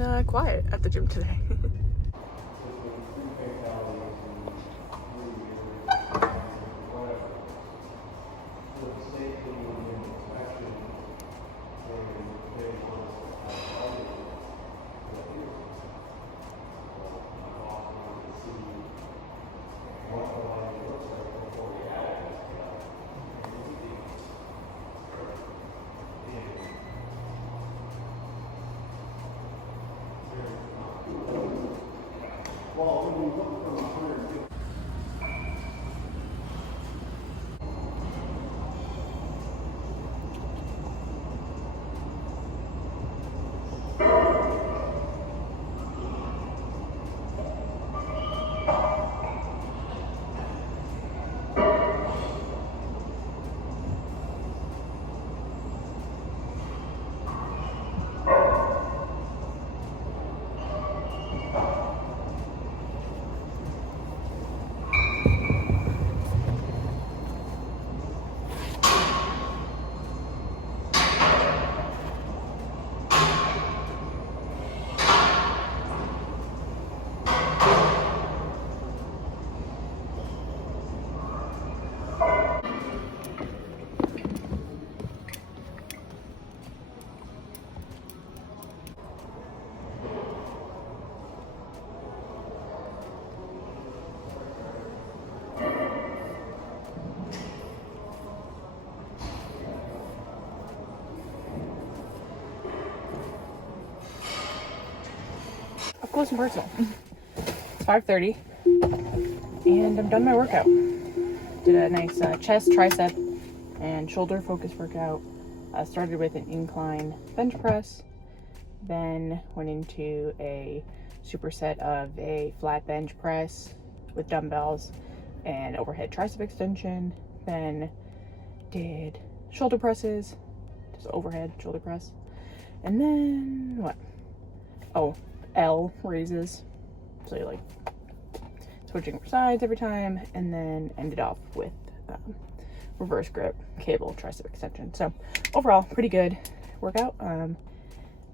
been quiet at the gym today. Up close and personal. It's 5:30 and I'm done my workout. Did a nice chest, tricep, and shoulder focus workout. Started with an incline bench press, then went into a superset of a flat bench press with dumbbells and overhead tricep extension, then did shoulder presses, just overhead shoulder press, and then what? Oh, L raises, so you're like switching sides every time, and then ended off with reverse grip cable tricep extension. So overall, pretty good workout.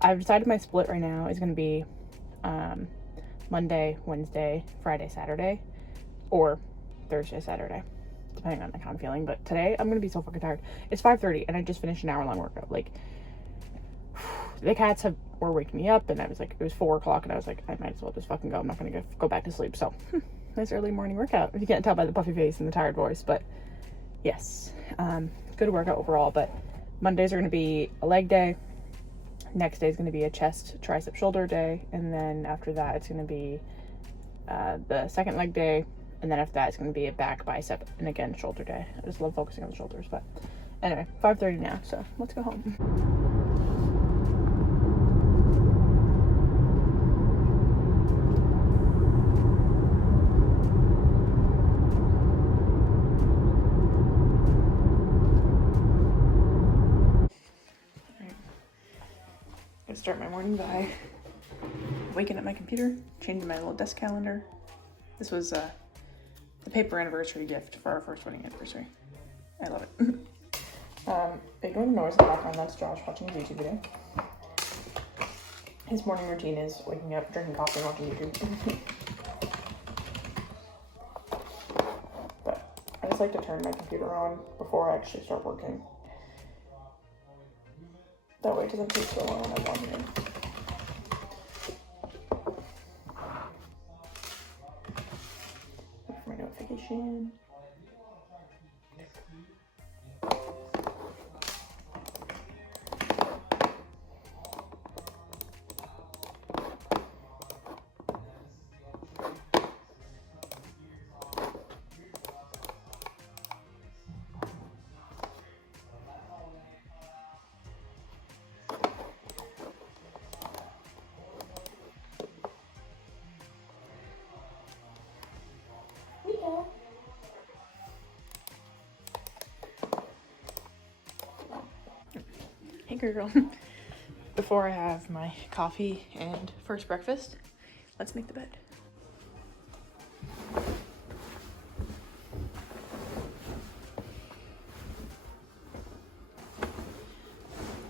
I've decided my split right now is going to be Monday, Wednesday, Friday, Saturday, or Thursday, Saturday, depending on how I'm feeling. But today I'm going to be so fucking tired. It's 5:30 and I just finished an hour-long workout. Like, the cats were waking me up, and I was like, it was 4 o'clock, and I was like, I might as well just fucking go. I'm not going to go back to sleep. So nice early morning workout, if you can't tell by the puffy face and the tired voice. But yes, good workout overall. But Mondays are going to be a leg day. Next day is going to be a chest, tricep, shoulder day. And then after that, it's going to be the second leg day. And then after that, it's going to be a back, bicep, and again, shoulder day. I just love focusing on the shoulders. But anyway, 5:30 now, so let's go home. Start my morning by waking up my computer, changing my little desk calendar. This was the paper anniversary gift for our first wedding anniversary. I love it. Ignore the noise in the background. That's Josh watching his YouTube video. His morning routine is waking up, drinking coffee, and watching YouTube. But I just like to turn my computer on before I actually start working. That way it doesn't take so long when I'm logging in. Wait for my notification. Hey girl. Before I have my coffee and first breakfast, let's make the bed.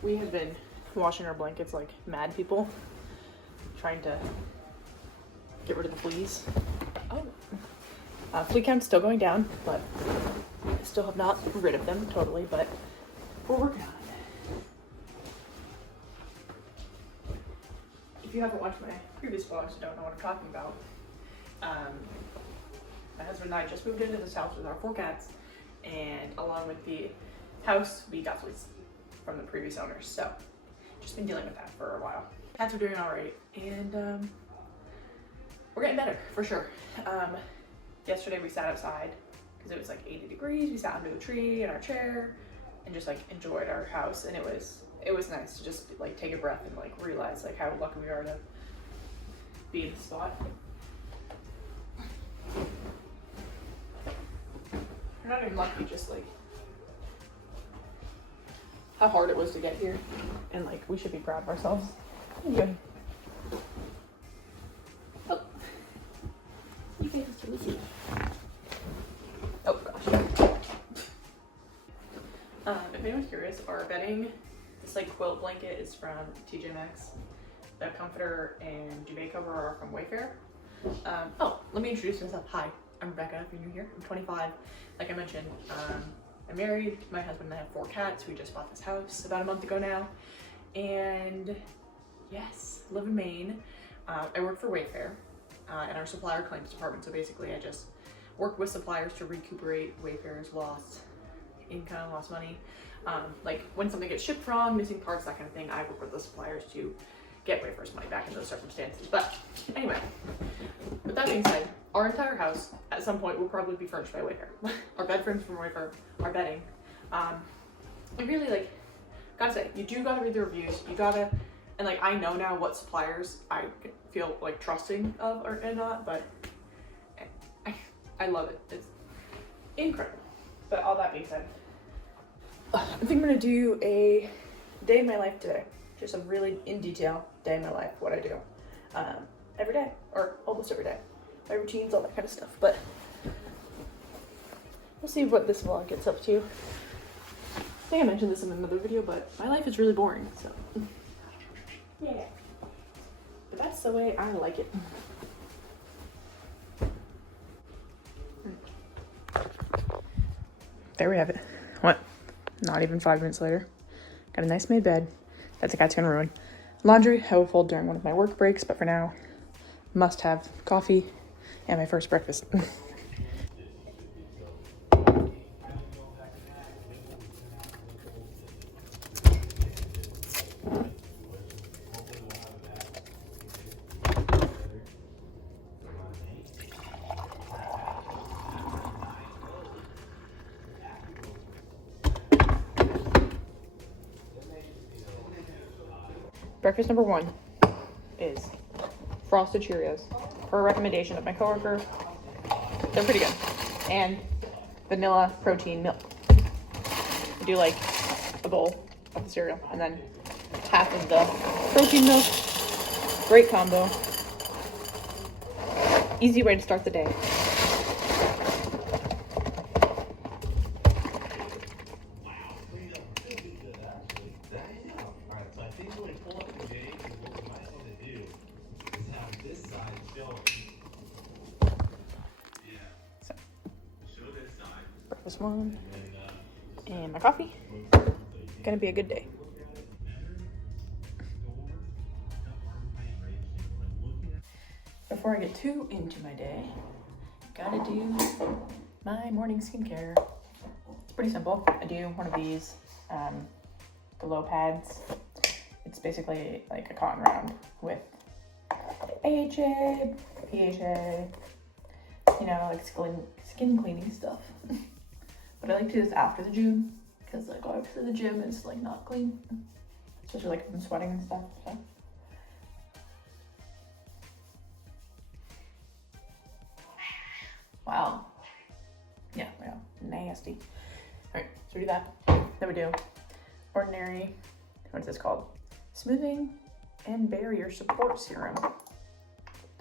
We have been washing our blankets like mad people, trying to get rid of the fleas. Flea count's still going down, but I still have not rid of them totally, but we're working on it. If you haven't watched my previous vlogs, you don't know what I'm talking about. My husband and I just moved into this house with our 4 cats, and along with the house, we got fleas from the previous owners, so just been dealing with that for a while. Cats are doing all right, and we're getting better for sure. Yesterday we sat outside because it was like 80 degrees. We sat under the tree in our chair and just like enjoyed our house, and it was nice to just like take a breath and like realize like how lucky we are to be in the spot. We're not even lucky, just like how hard it was to get here, and like we should be proud of ourselves. Anyway. Oh, you guys are listening. Oh gosh. If anyone's curious, our bedding, this like quilt blanket is from TJ Maxx. The comforter and duvet cover are from Wayfair. Oh, let me introduce myself. Hi, I'm Rebecca, if you're new here. I'm 25. Like I mentioned, I'm married. My husband and I have 4 cats. We just bought this house about a month ago now. And yes, live in Maine. I work for Wayfair in our Supplier Claims department. So basically I just work with suppliers to recuperate Wayfair's lost income, lost money. Like when something gets shipped wrong, missing parts, that kind of thing, I work with the suppliers to get Wayfair's money back in those circumstances. But anyway, with that being said, our entire house at some point will probably be furnished by Wayfair. Our bed frames from Wayfair, our bedding. I really like, gotta say, you do gotta read the reviews. You gotta, and like I know now what suppliers I feel like trusting of or and not, but I love it. It's incredible. But all that being said, I think I'm gonna do a day in my life today. Just a really in detail day in my life, what I do every day, or almost every day. My routines, all that kind of stuff. But we'll see what this vlog gets up to. I think I mentioned this in another video, but my life is really boring, so yeah. But that's the way I like it. There we have it. What? Not even 5 minutes later. Got a nice made bed that the cat's gonna ruin. Laundry I will fold during one of my work breaks, but for now, must have coffee and my first breakfast. Breakfast number 1 is Frosted Cheerios, per recommendation of my coworker. They're pretty good. And vanilla protein milk. I do like a bowl of the cereal and then half of the protein milk. Great combo. Easy way to start the day. Breakfast 1 and my coffee. Gonna be a good day. Before I get too into my day, gotta do my morning skincare. It's pretty simple. I do one of these glow pads. It's basically like a cotton round with AHA, PHA, you know, like skin cleaning stuff. But I like to do this after the gym because like after the gym it's like not clean, especially like if I'm sweating and stuff. So. Wow. Yeah, nasty. All right, so we do that. Then we do ordinary, what's this called? Smoothing and Barrier Support Serum.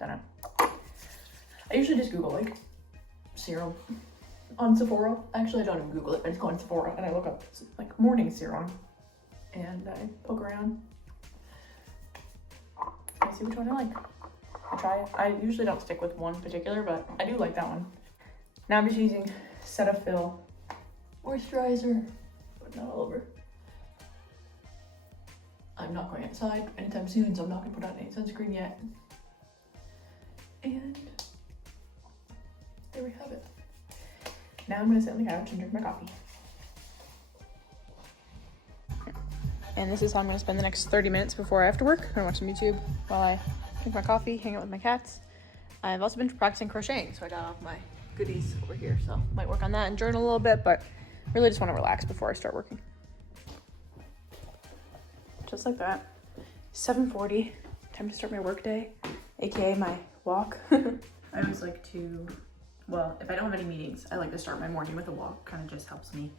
Don't know. I usually just Google like serum on Sephora. Actually, I don't even Google it. I just go on Sephora and I look up like morning serum and I poke around. see which one I like. I'll try it. I usually don't stick with one particular, but I do like that one. Now I'm just using Cetaphil moisturizer, but not all over. I'm not going outside anytime soon, so I'm not gonna put on any sunscreen yet. And there we have it. Now I'm gonna sit on the couch and drink my coffee. And this is how I'm gonna spend the next 30 minutes before I have to work. I'm gonna watch some YouTube while I drink my coffee, hang out with my cats. I've also been practicing crocheting, so I got all my goodies over here, so might work on that and journal a little bit, but really just want to relax before I start working. Just like that. 7:40, time to start my work day, aka my walk. I always like to, well, if I don't have any meetings, I like to start my morning with a walk. Kind of just helps me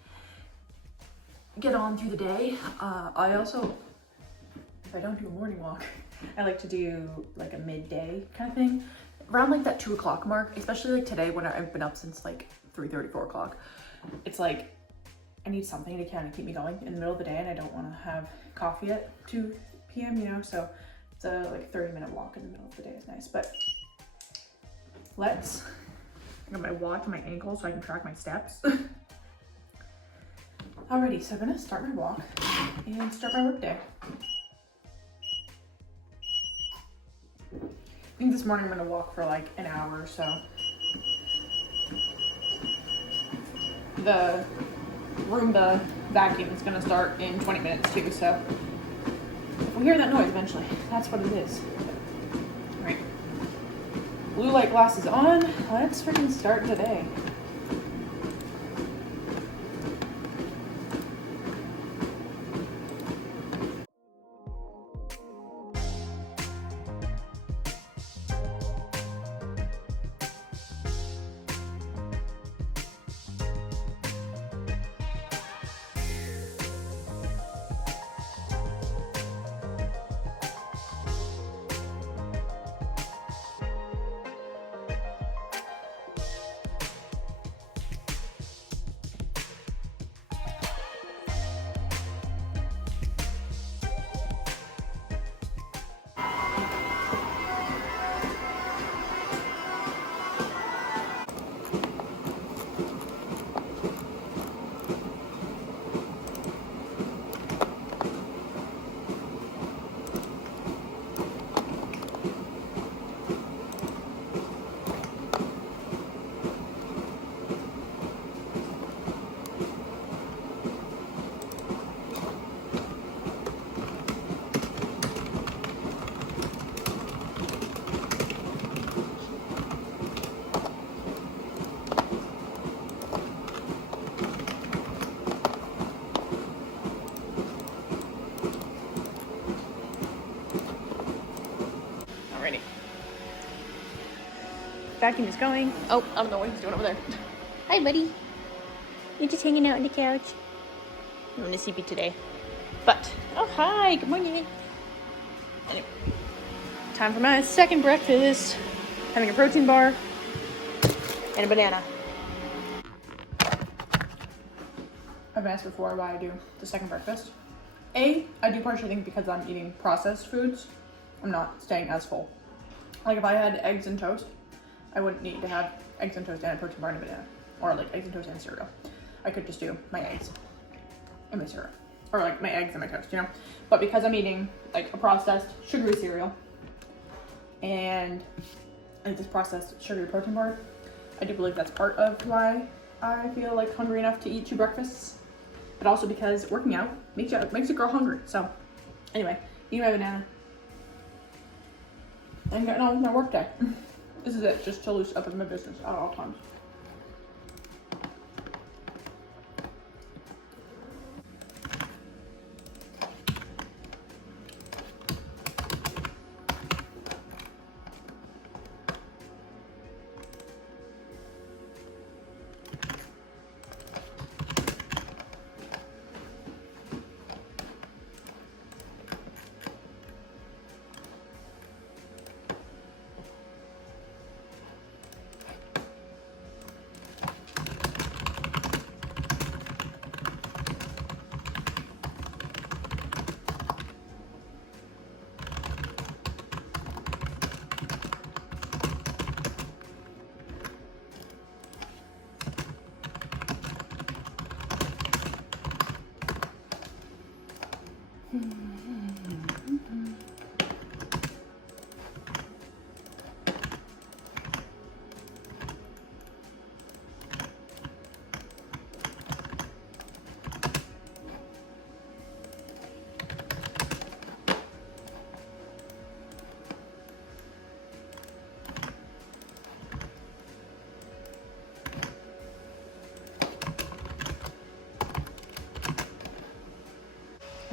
get on through the day. I also, if I don't do a morning walk, I like to do like a midday kind of thing. Around like that 2 o'clock mark, especially like today when I've been up since like 3:30, 4 o'clock. It's like, I need something to kind of keep me going in the middle of the day, and I don't want to have coffee at 2 p.m., you know, so it's a like 30-minute walk in the middle of the day is nice. But I got my watch on my ankle so I can track my steps. Alrighty, so I'm gonna start my walk and start my work day. I think this morning I'm gonna walk for like an hour or so. The Roomba vacuum is gonna start in 20 minutes too, so we'll hear that noise eventually. That's what it is. All right, blue light glasses on. Let's freaking start today. Vacuum is going. Oh, I don't know what he's doing over there. Hi, buddy. You're just hanging out on the couch. I'm gonna sleepy today. But, oh, hi, good morning. Anyway, time for my second breakfast. Having a protein bar and a banana. I've asked before why I do the second breakfast. I do partially think because I'm eating processed foods, I'm not staying as full. Like if I had eggs and toast, I wouldn't need to have eggs and toast and a protein bar and a banana. Or like eggs and toast and cereal. I could just do my eggs and my cereal. Or like my eggs and my toast, you know? But because I'm eating like a processed sugary cereal and like this processed sugary protein bar, I do believe that's part of why I feel like hungry enough to eat 2 breakfasts. But also because working out makes a girl hungry. So anyway, eat my banana and getting on with my work day. This is it, just to loose up in my business at all times.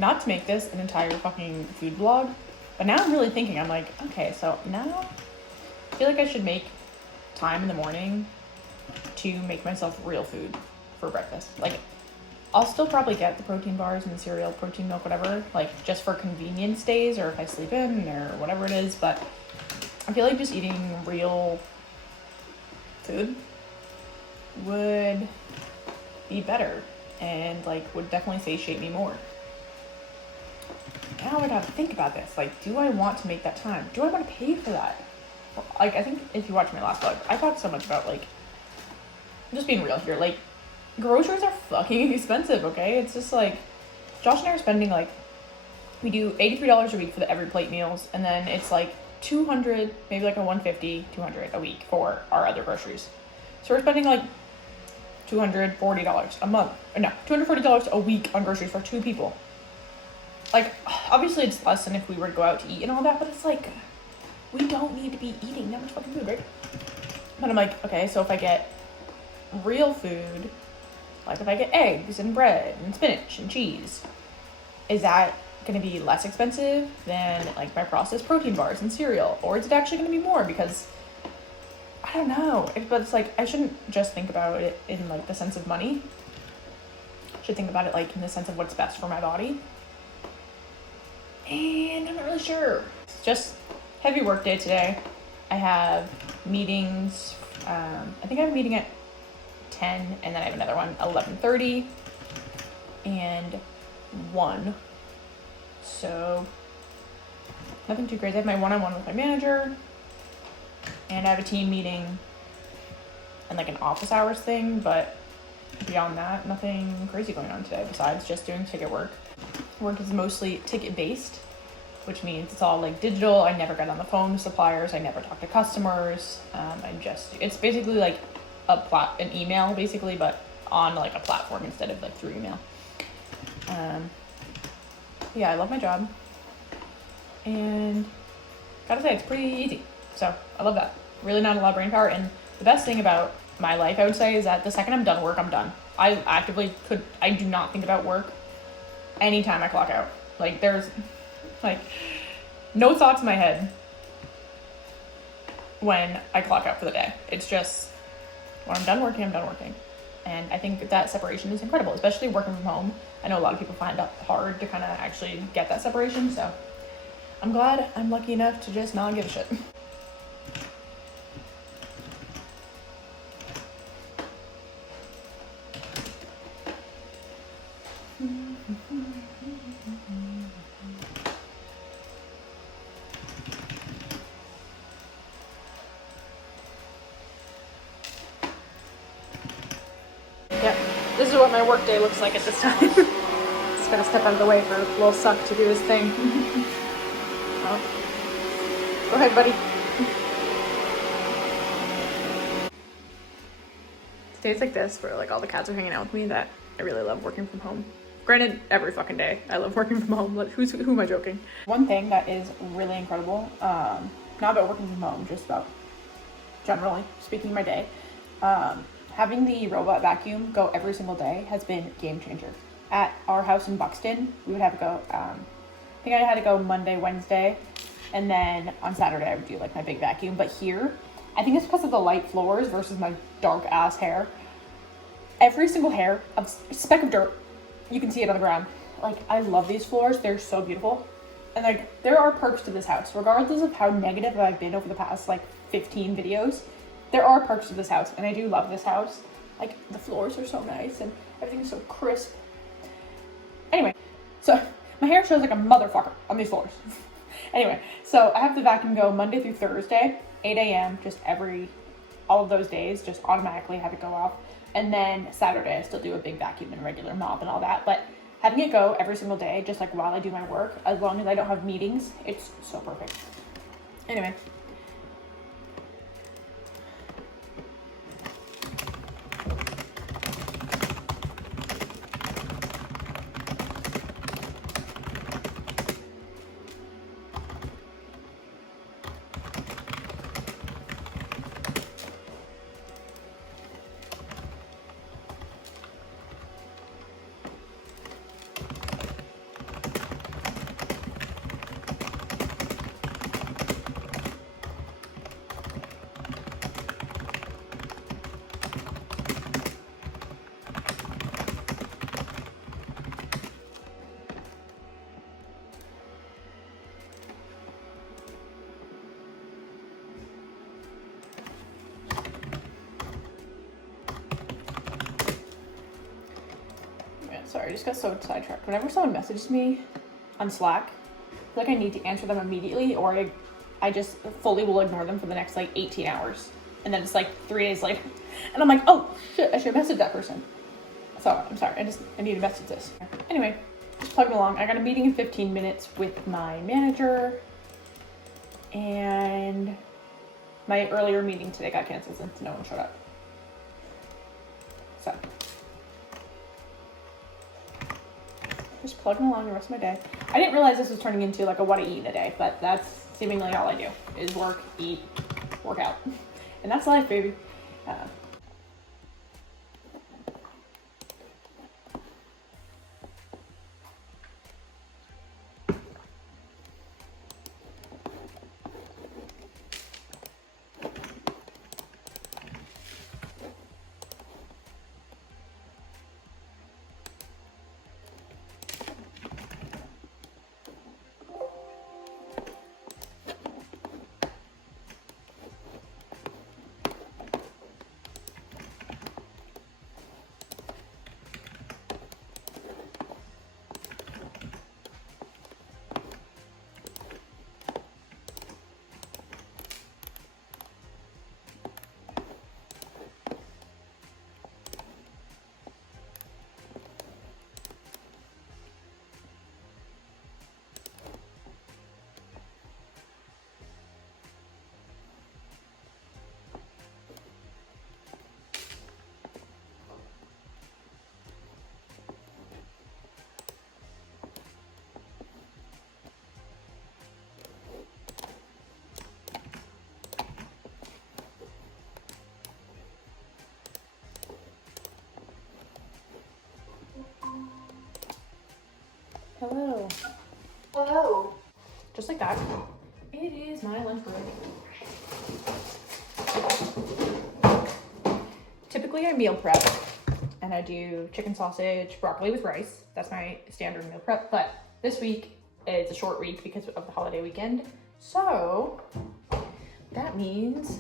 not to make this an entire fucking food vlog, but now I'm really thinking, I'm like, okay, so now I feel like I should make time in the morning to make myself real food for breakfast. Like, I'll still probably get the protein bars and the cereal, protein milk, whatever, like just for convenience days or if I sleep in or whatever it is, but I feel like just eating real food would be better and like would definitely satiate me more. Now I gotta think about this. Like, do I want to make that time? Do I want to pay for that? Like, I think if you watch my last vlog, I talked so much about, like, just being real here. Like, groceries are fucking expensive, okay? It's just like, Josh and I are spending like, we do $83 a week for the every plate meals, and then it's like 200, maybe like a 150, 200 a week for our other groceries. So we're spending like $240 a month. No, $240 a week on groceries for 2 people. Like, obviously it's less than if we were to go out to eat and all that, but it's like, we don't need to be eating that much fucking food, right? But I'm like, okay, so if I get real food, like if I get eggs and bread and spinach and cheese, is that going to be less expensive than like my processed protein bars and cereal? Or is it actually going to be more? Because I don't know. But it's like, I shouldn't just think about it in like the sense of money. I should think about it like in the sense of what's best for my body. And I'm not really sure. It's just heavy work day today. I have meetings. I think I have a meeting at 10, and then I have another one 11:30 and 1. So nothing too crazy. I have my one-on-one with my manager, and I have a team meeting and like an office hours thing, but beyond that, nothing crazy going on today besides just doing ticket work. Work is mostly ticket based, which means it's all like digital. I never get on the phone with suppliers. I never talk to customers. It's basically like an email basically, but on like a platform instead of like through email. Yeah, I love my job, and gotta say it's pretty easy. So I love that. Really not a lot of brain power, and the best thing about my life, I would say, is that the second I'm done work, I'm done. I do not think about work anytime I clock out. Like, there's like no thoughts in my head when I clock out for the day. It's just when I'm done working, I'm done working. And I think that separation is incredible, especially working from home. I know a lot of people find it hard to kind of actually get that separation, so I'm glad I'm lucky enough to just not give a shit. Yep, this is what my work day looks like at this time. Just gotta step out of the way for little Suck to do his thing. Oh. Go ahead, buddy. Days like this, where like all the cats are hanging out with me, that I really love working from home. Granted, every fucking day I love working from home. Like, who am I joking? One thing that is really incredible, not about working from home, just about generally speaking my day, having the robot vacuum go every single day has been a game changer. At our house in Buxton, we would have to go, I think I had to go Monday, Wednesday, and then on Saturday I would do like my big vacuum. But here, I think it's because of the light floors versus my dark ass hair. Every single hair, a speck of dirt, you can see it on the ground. Like, I love these floors. They're so beautiful. And like, there are perks to this house. Regardless of how negative I've been over the past like 15 videos, there are perks to this house. And I do love this house. Like, the floors are so nice and everything's so crisp. Anyway, so my hair shows like a motherfucker on these floors. Anyway, so I have the vacuum go Monday through Thursday, 8 a.m. just all of those days, just automatically have it go off. And then Saturday, I still do a big vacuum and regular mop and all that. But having it go every single day, just like while I do my work, as long as I don't have meetings, it's so perfect. Anyway. Sorry, I just got so sidetracked. Whenever someone messages me on Slack, I feel like I need to answer them immediately, or I just fully will ignore them for the next like 18 hours. And then it's like 3 days later. And I'm like, oh shit, I should message that person. So I'm sorry, I need to message this. Anyway, just plugging along. I got a meeting in 15 minutes with my manager, and my earlier meeting today got canceled since no one showed up. So just plugging along the rest of my day. I didn't realize this was turning into like a what I eat in a day, but that's seemingly all I do is work, eat, work out. And that's life, baby. Hello. Hello. Just like that. It is my lunch break. Typically I meal prep and I do chicken sausage, broccoli with rice. That's my standard meal prep. But this week it's a short week because of the holiday weekend. So that means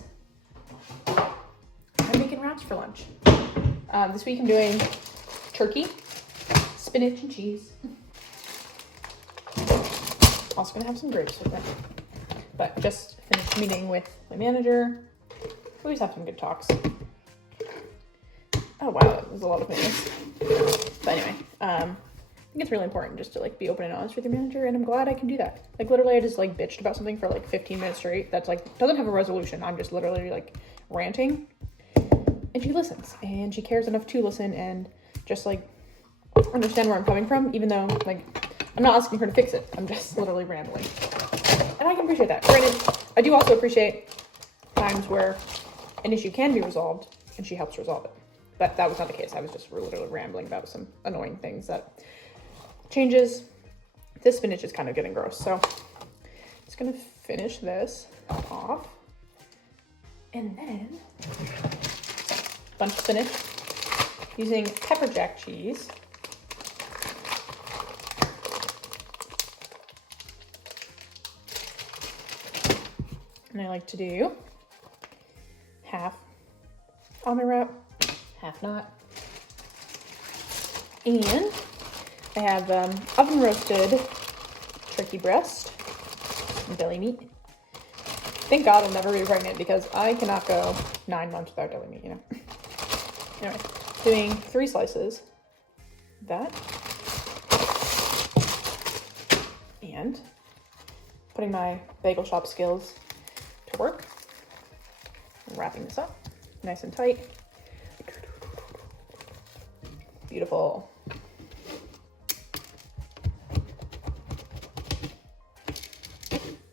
I'm making wraps for lunch. This week I'm doing turkey, spinach and cheese. Also gonna have some grapes with it. But just finished meeting with my manager. We always have some good talks. Oh wow, that was a lot of things. But anyway, I think it's really important just to like be open and honest with your manager, and I'm glad I can do that. Like literally I just like bitched about something for like 15 minutes straight that's like doesn't have a resolution. I'm just literally like ranting. And she listens, and she cares enough to listen and just like understand where I'm coming from, even though like I'm not asking her to fix it. I'm just literally rambling. And I can appreciate that. Granted, I do also appreciate times where an issue can be resolved and she helps resolve it. But that was not the case. I was just literally rambling about some annoying things that changes. This spinach is kind of getting gross. So just gonna finish this off. And then bunch of spinach using pepper jack cheese. And I like to do half almond wrap, half not. And I have oven roasted turkey breast and deli meat. Thank God I'll never be pregnant because I cannot go 9 months without deli meat, you know. Anyway, doing 3 slices of that. And putting my bagel shop skills to work. And wrapping this up nice and tight. Beautiful.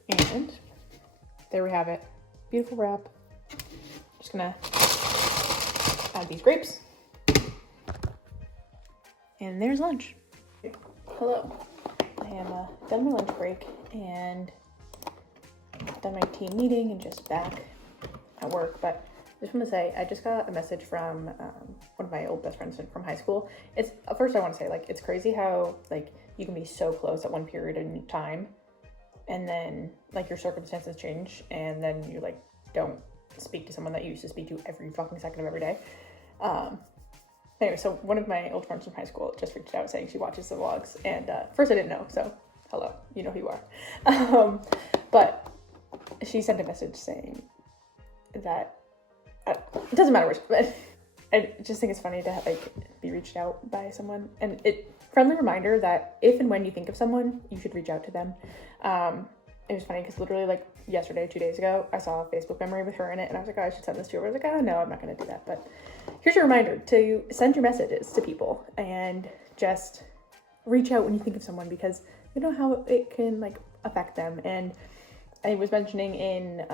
And there we have it. Beautiful wrap. Just gonna add these grapes. And there's lunch. Hello. I am done my lunch break and done my team meeting and just back at work. But I just want to say, I just got a message from one of my old best friends from high school. It's first I want to say, like, it's crazy how like you can be so close at one period in time, and then like your circumstances change, and then you like don't speak to someone that you used to speak to every fucking second of every day. Anyway, so one of my old friends from high school just reached out saying she watches the vlogs, and first I didn't know, so hello, you know who you are. But she sent a message saying that it doesn't matter which, but I just think it's funny to like be reached out by someone, and friendly reminder that if and when you think of someone, you should reach out to them. It was funny because literally like yesterday, 2 days ago, I saw a Facebook memory with her in it, and I was like, oh, I should send this to her. I was like, oh no, I'm not going to do that. But here's your reminder to send your messages to people and just reach out when you think of someone, because you know how it can like affect them. And I was mentioning in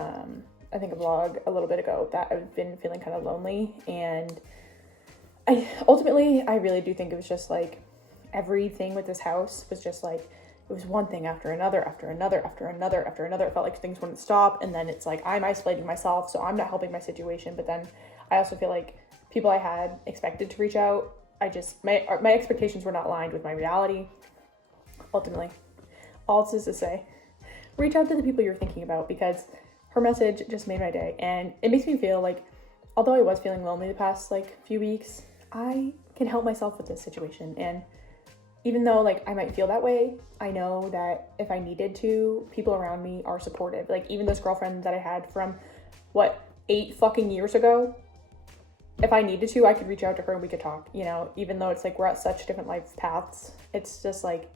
I think a vlog a little bit ago that I've been feeling kind of lonely, and I really do think it was just like everything with this house was just like, it was one thing after another, after another, after another, after another. It felt like things wouldn't stop. And then it's like, I'm isolating myself, so I'm not helping my situation. But then I also feel like people I had expected to reach out, my expectations were not aligned with my reality. Ultimately, all this is to say, reach out to the people you're thinking about, because her message just made my day. And it makes me feel like, although I was feeling lonely the past like few weeks, I can help myself with this situation. And even though like I might feel that way, I know that if I needed to, people around me are supportive. Like even this girlfriend that I had from 8 fucking years ago, if I needed to, I could reach out to her and we could talk, you know, even though it's like we're at such different life paths. It's just like,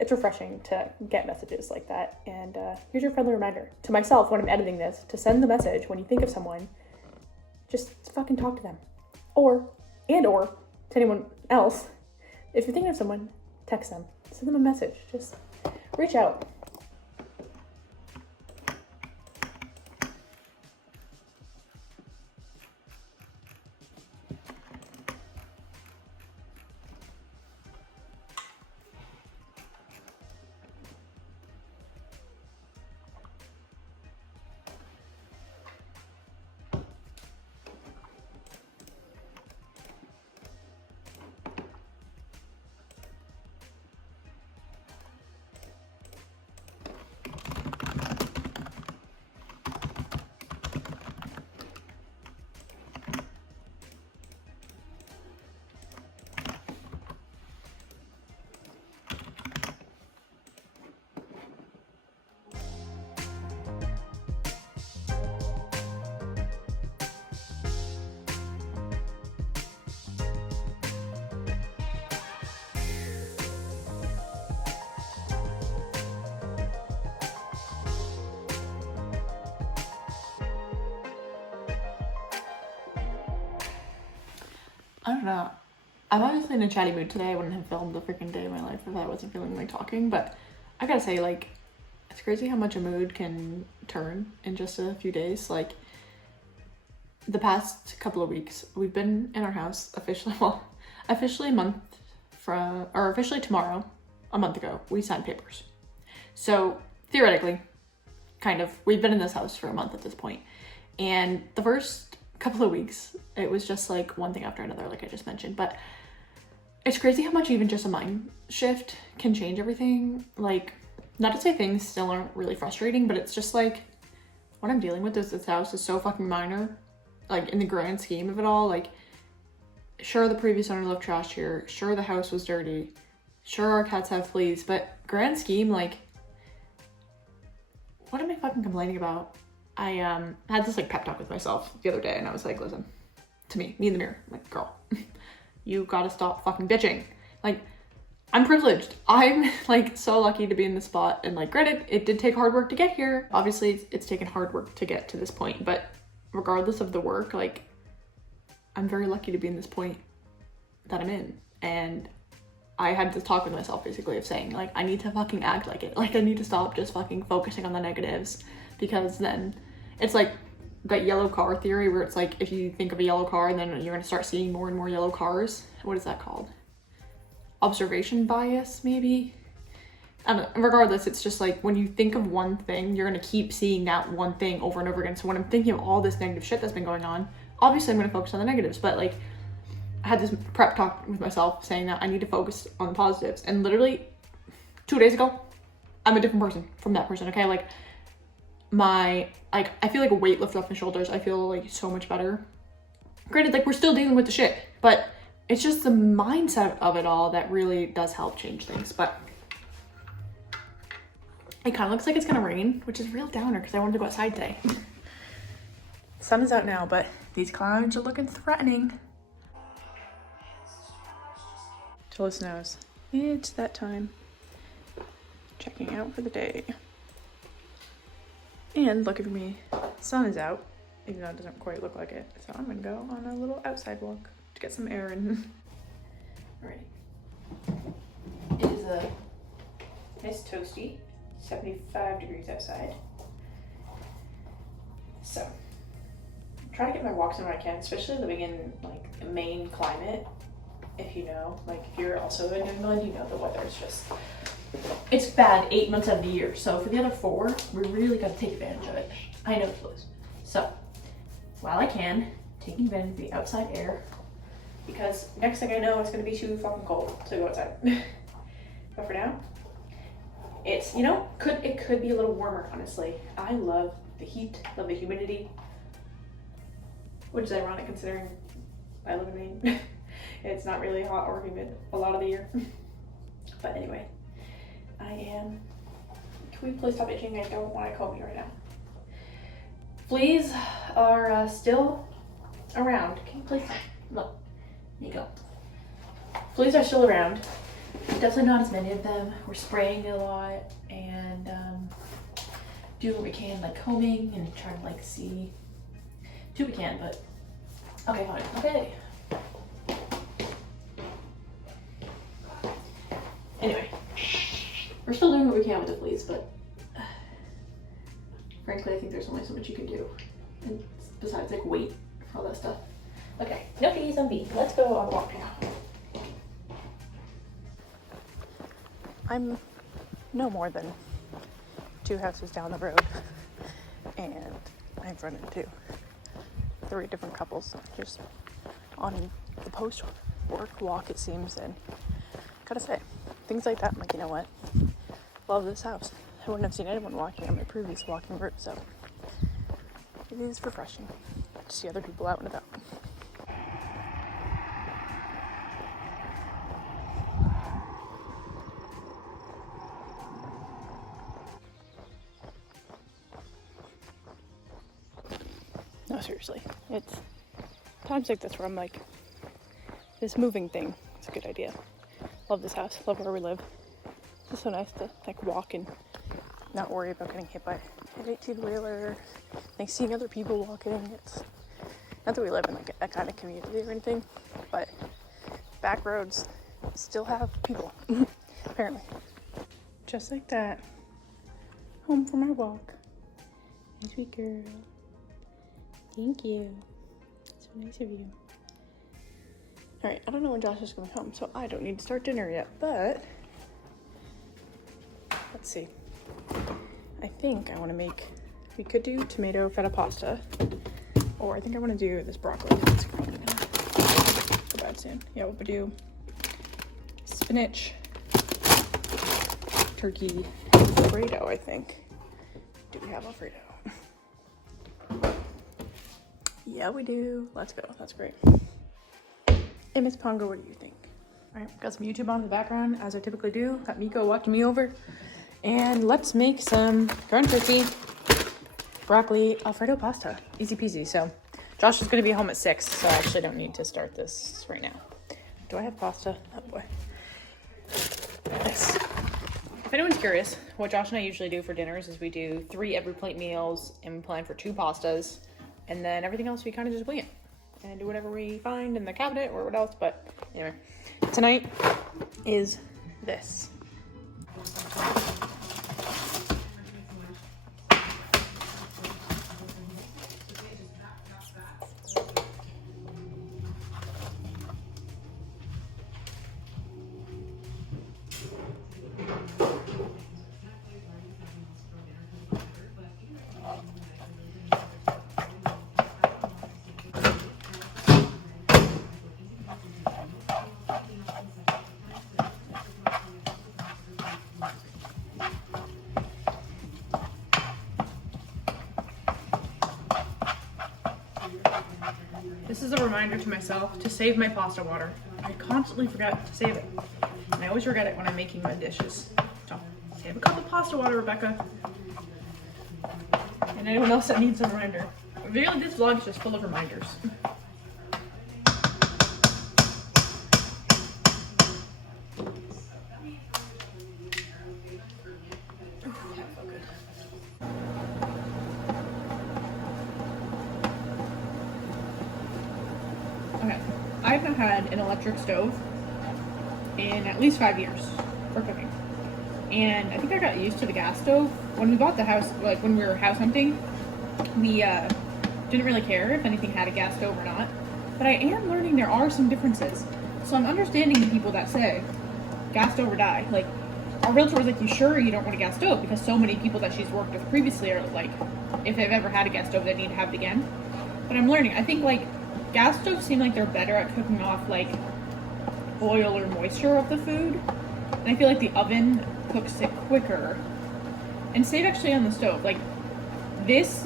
it's refreshing to get messages like that. And here's your friendly reminder to myself when I'm editing this, to send the message when you think of someone, just fucking talk to them. Or to anyone else, if you're thinking of someone, text them, send them a message, just reach out. I don't know. I'm obviously in a chatty mood today. I wouldn't have filmed the freaking day of my life if I wasn't feeling like talking, but I gotta say, like, it's crazy how much a mood can turn in just a few days. Like, the past couple of weeks, we've been in our house officially tomorrow, a month ago, we signed papers. So, theoretically, kind of, we've been in this house for a month at this point. And the first couple of weeks, it was just like one thing after another, like I just mentioned. But it's crazy how much even just a mind shift can change everything. Like, not to say things still aren't really frustrating, but it's just like what I'm dealing with is this house is so fucking minor, like in the grand scheme of it all. Like, sure, the previous owner left trash here, sure the house was dirty, sure our cats have fleas, but grand scheme, like, what am I fucking complaining about? I had this like pep talk with myself the other day, and I was like, listen, to me in the mirror, I'm like, girl, you gotta stop fucking bitching. Like, I'm privileged. I'm like so lucky to be in this spot, and like, granted, it did take hard work to get here. Obviously, it's taken hard work to get to this point, but regardless of the work, like, I'm very lucky to be in this point that I'm in. And I had this talk with myself basically of saying, like, I need to fucking act like it. Like, I need to stop just fucking focusing on the negatives, because then it's like that yellow car theory where it's like, if you think of a yellow car and then you're gonna start seeing more and more yellow cars. What is that called? Observation bias, maybe? I don't know. Regardless, it's just like when you think of one thing, you're gonna keep seeing that one thing over and over again. So when I'm thinking of all this negative shit that's been going on, obviously I'm gonna focus on the negatives, but like, I had this prep talk with myself saying that I need to focus on the positives. And literally 2 days ago, I'm a different person from that person, okay? Like, I feel like a weight lifted off my shoulders. I feel like so much better. Granted, like, we're still dealing with the shit, but it's just the mindset of it all that really does help change things. But it kind of looks like it's gonna rain, which is a real downer because I wanted to go outside today. Sun is out now, but these clouds are looking threatening. Till it snows. It's that time. Checking out for the day. And lucky for me, sun is out, even though it doesn't quite look like it. So I'm gonna go on a little outside walk to get some air in. Alright. It is a nice toasty, 75 degrees outside. So, try to get my walks in when I can, especially living in like the Maine climate. If you know, like if you're also in New England, you know the weather is just, it's bad 8 months out of the year. So for the other 4, we really got to take advantage of it. I know it's close. So while I can, taking advantage of the outside air, because next thing I know, it's going to be too fucking cold to go outside. But for now, it's, you know, it could be a little warmer, honestly. I love the heat, love the humidity, which is ironic considering I live in Maine. It's not really hot or humid a lot of the year. But anyway, can we please stop itching? I don't want to comb you right now. Fleas are still around. Can you please stop? Look, there you go. Fleas are still around. Definitely not as many of them. We're spraying a lot and do what we can, like combing and trying to like see. Do what we can, but okay, fine. Okay. Anyway, we're still doing what we can with the fleas, but frankly, I think there's only so much you can do. And besides, like, wait for all that stuff. Okay, no peas on B. Let's go on a walk now. I'm no more than 2 houses down the road, and I've run into 3 different couples just on the post-work walk, it seems, and gotta say, things like that, I'm like, you know what? Love this house. I wouldn't have seen anyone walking on my previous walking route, so it is refreshing to see other people out and about. No, seriously, it's times like this where I'm like, this moving thing, it's a good idea. Love this house, love where we live. It's just so nice to like walk and not worry about getting hit by an 18-wheeler, like seeing other people walking. It's not that we live in like a kind of community or anything, but back roads still have people, apparently. Just like that, home from our walk. Sweet girl. Thank you. So nice of you. Alright, I don't know when Josh is going home, so I don't need to start dinner yet, but let's see. I think I want to make, we could do tomato feta pasta, or I think I want to do this broccoli. It's probably gonna go bad soon. Yeah, we'll do spinach, turkey, Alfredo, I think. Do we have Alfredo? Yeah, we do. Let's go. That's great. Hey, Miss Pongo, what do you think? All right, got some YouTube on in the background, as I typically do. Got Miko watching me over. And let's make some ground turkey, broccoli, Alfredo pasta. Easy peasy. So Josh is going to be home at 6, so I actually don't need to start this right now. Do I have pasta? Oh, boy. Nice. If anyone's curious, what Josh and I usually do for dinners is we do 3 every plate meals, and we plan for 2 pastas, and then everything else we kind of just wing it and do whatever we find in the cabinet or what else. But anyway, tonight is this. This is a reminder to myself to save my pasta water. I constantly forget to save it. And I always forget it when I'm making my dishes. So, save a cup of pasta water, Rebecca. And anyone else that needs a reminder. Really, this vlog is just full of reminders. Okay, I've not had an electric stove in at least 5 years for cooking. And I think I got used to the gas stove. When we bought the house, like when we were house hunting, we didn't really care if anything had a gas stove or not. But I am learning there are some differences. So I'm understanding the people that say, gas stove or die. Like, our realtor was like, you sure you don't want a gas stove? Because so many people that she's worked with previously are like, if they've ever had a gas stove, they need to have it again. But I'm learning. I think like gas stoves seem like they're better at cooking off like oil or moisture of the food. And I feel like the oven cooks it quicker. And same actually on the stove. Like this,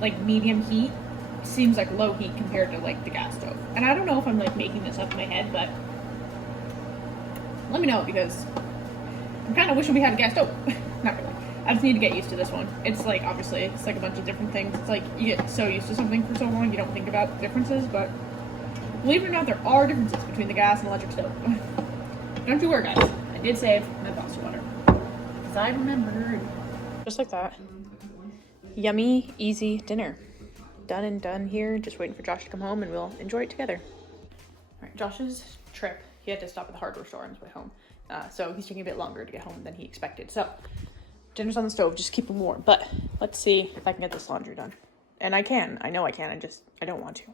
like medium heat seems like low heat compared to like the gas stove. And I don't know if I'm like making this up in my head, but let me know because I'm kind of wishing we had a gas stove. Not really. I just need to get used to this one. It's like, obviously, it's like a bunch of different things. It's like you get so used to something for so long, you don't think about the differences, but believe it or not, there are differences between the gas and electric stove. Don't you worry, guys. I did save my pasta water. Because I remembered. Just like that. Yummy, easy dinner. Done and done here. Just waiting for Josh to come home and we'll enjoy it together. All right, Josh's trip. He had to stop at the hardware store on his way home. So he's taking a bit longer to get home than he expected. So dinner's on the stove, just keep him warm. But let's see if I can get this laundry done. And I can. I know I can. I don't want to.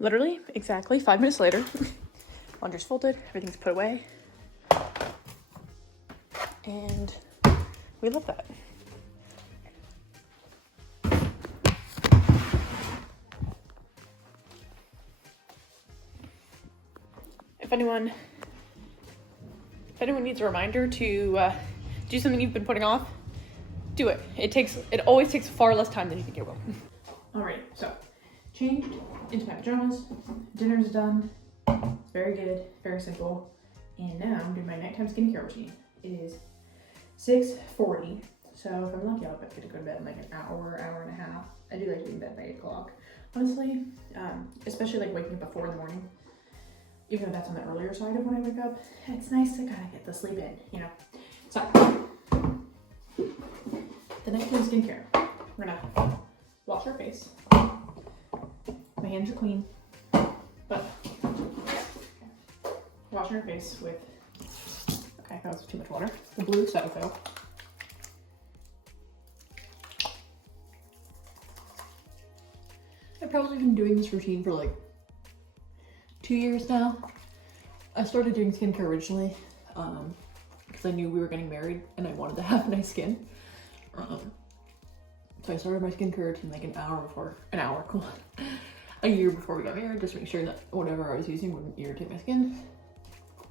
Literally, exactly 5 minutes later, laundry's folded, everything's put away, and we love that. If anyone needs a reminder to do something you've been putting off, do it. It always takes far less time than you think it will. All right, so changed into my pajamas. Dinner's done. It's very good, very simple. And now I'm doing my nighttime skincare routine. It is 6:40, so if I'm lucky, I'll get to go to bed in like an hour and a half. I do like to be in bed by 8 o'clock, honestly. Especially like waking up at 4 in the morning. Even though that's on the earlier side of when I wake up, it's nice to kind of get the sleep in, you know. So, the nighttime skincare. We're gonna wash our face. My hands are clean, but washing our face with, okay, that was too much water, the blue Cetaphil. I've probably been doing this routine for like 2 years now. I started doing skincare originally because I knew we were getting married and I wanted to have nice skin. So I started my skincare routine like a year before we got married, just to make sure that whatever I was using wouldn't irritate my skin.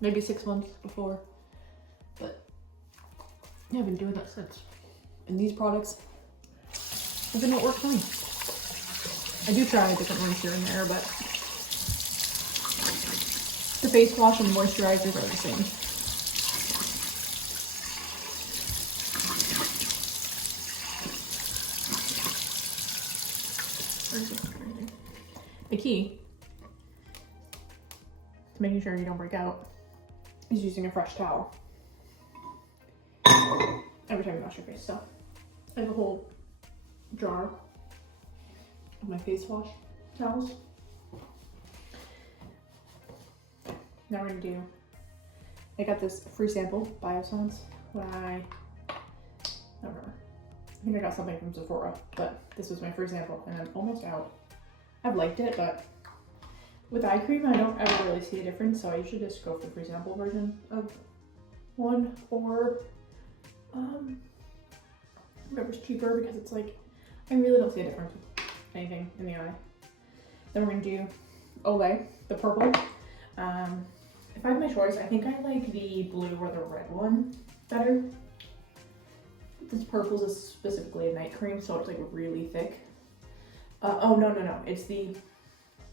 Maybe 6 months before, but yeah, I've been doing that since. And these products have been what worked for me. I do try different ones here and there, but the face wash and the moisturizers are the same. The key to making sure you don't break out is using a fresh towel every time you wash your face. So I have a whole jar of my face wash towels. Now we're gonna I got this free sample, Biossance, when I don't remember. I think I got something from Sephora, but this was my free sample and I'm almost out. I've liked it, but with eye cream, I don't ever really see a difference, so I usually just go for the free sample version of one, or whatever's cheaper, because it's like, I really don't see a difference with anything in the eye. Then we're gonna do Olay, the purple. If I have my choice, I think I like the blue or the red one better. This purple is specifically a night cream, so it's like really thick. Oh, no. It's the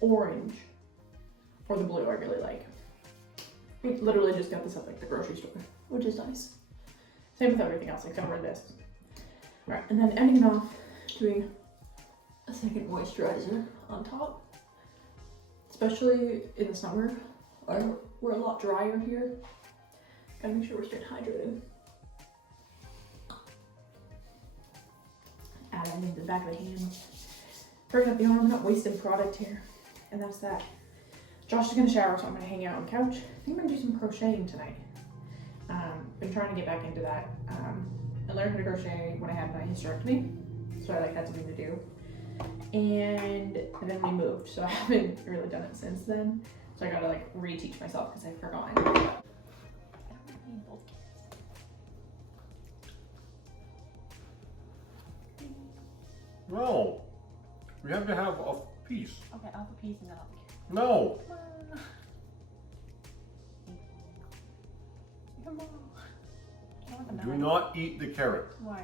orange or the blue I really like. We literally just got this at like the grocery store, which is nice. Same with everything else except for this. Alright, and then ending it off, doing a second moisturizer on top. Especially in the summer, we're a lot drier here. Gotta make sure we're staying hydrated. Add that into the back of the hand. Bring up the arm, not wasting product here. And that's that. Josh is gonna shower, so I'm gonna hang out on the couch. I think I'm gonna do some crocheting tonight. Been trying to get back into that. I learned how to crochet when I had my hysterectomy, so I like had something to do. And then we moved, so I haven't really done it since then. So I gotta like reteach myself because I've forgotten. I don't need both kids. No, we have to have a piece. Okay, I'll have a piece and then I'll have a carrot. No. Come on. I don't want the Do knife. not eat the carrot. Why?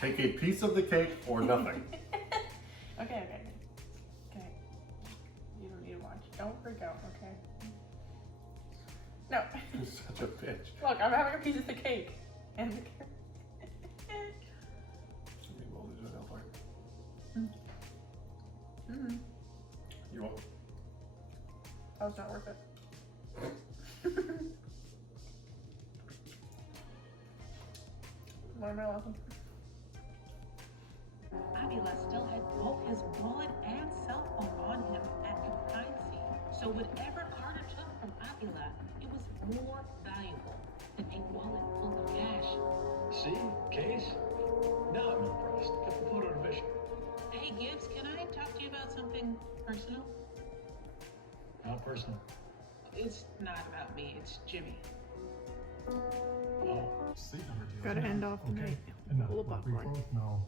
Take a piece of the cake or nothing. Okay. You don't need to watch. Don't freak out, okay? No. You're such a bitch. Look, I'm having a piece of the cake and the carrot. Mm-hmm. You want? That was not worth it. Learn my lesson. Avila still had both his wallet and cell phone on him at the crime scene. So whatever Carter took from Avila, it was more valuable than a wallet full of cash. See? Case? Now I'm impressed. Get the photo division. Hey Gibbs, can I talk to you about something personal? How personal? It's not about me, it's Jimmy. Oh. Sleep number deal. Gotta end off the night. Full of We popcorn. both know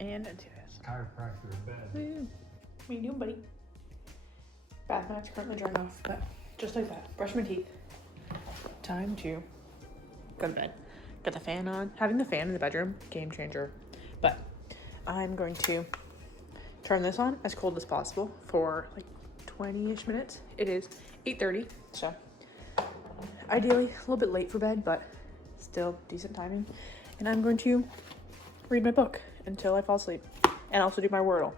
And a tears. chiropractor in bed. Woo. What are you doing, buddy? Bath mat's currently drying off, but just like that. Brush my teeth. Time to go to bed. Got the fan on. Having the fan in the bedroom, game changer. But I'm going to turn this on as cold as possible for like 20-ish minutes. It is 8:30, so ideally a little bit late for bed, but still decent timing. And I'm going to read my book until I fall asleep and also do my Wordle.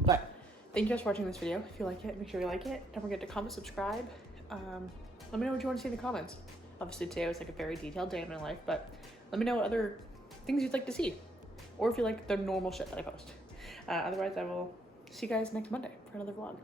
But thank you guys for watching this video. If you like it, make sure you like it. Don't forget to comment, subscribe. Let me know what you want to see in the comments. Obviously today was like a very detailed day in my life, but let me know what other things you'd like to see, or if you like the normal shit that I post. Otherwise I will see you guys next Monday for another vlog.